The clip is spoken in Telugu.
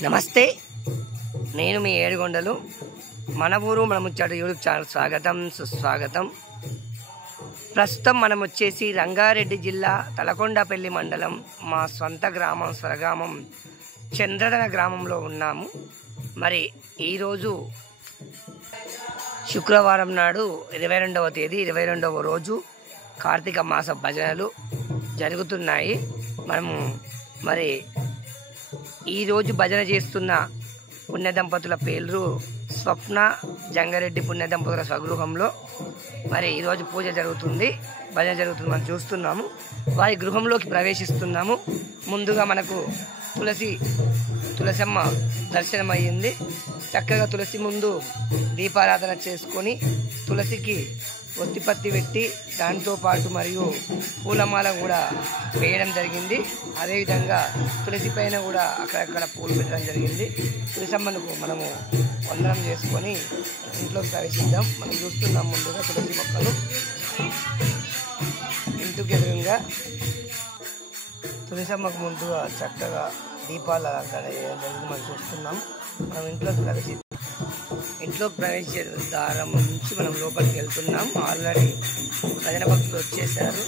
నమస్తే, నేను మీ ఏడుగొండలు. మన ఊరు మన ముచ్చట యూట్యూబ్ ఛానల్ స్వాగతం సుస్వాగతం. ప్రస్తుతం మనం వచ్చేసి రంగారెడ్డి జిల్లా తలకొండపల్లి మండలం మా సొంత గ్రామం స్వరగ్రామం చంద్రధన గ్రామంలో ఉన్నాము. మరి ఈరోజు శుక్రవారం నాడు 22వ తేదీ 22వ రోజు కార్తీక మాస భజనలు జరుగుతున్నాయి. మనము మరి ఈరోజు భజన చేస్తున్న పుణ్య దంపతుల పేర్లు స్వప్న జంగారెడ్డి పుణ్య దంపతుల స్వగృహంలో మరి ఈరోజు పూజ జరుగుతుంది, భజన జరుగుతుంది. మనం చూస్తున్నాము, వారి గృహంలోకి ప్రవేశిస్తున్నాము. ముందుగా మనకు తులసమ్మ దర్శనం అయ్యింది. చక్కగా తులసి ముందు దీపారాధన చేసుకొని తులసికి ఒత్తిపత్తి పెట్టి దాంతో పాటు మరియు పూలమాల కూడా వేయడం జరిగింది. అదేవిధంగా తులసి పైన కూడా అక్కడక్కడ పూలు పెట్టడం జరిగింది. తులసమ్మను మనము వందనం చేసుకొని ఇంట్లోకి ప్రవేశిద్దాం. మనం చూస్తున్నాం ముందుగా తులసి మొక్కలు ఇంటికి ఎదురుగా తులసమ్మకు ముందుగా చక్కగా దీపాల అలంకరణ చేయడం జరిగింది. మనం చూస్తున్నాం. మనం ఇంట్లోకి ప్రవేశించే ద్వారం నుంచి మనం లోపలికి వెళ్తున్నాం. ఆల్రెడీ భజన భక్తులు వచ్చేసారు.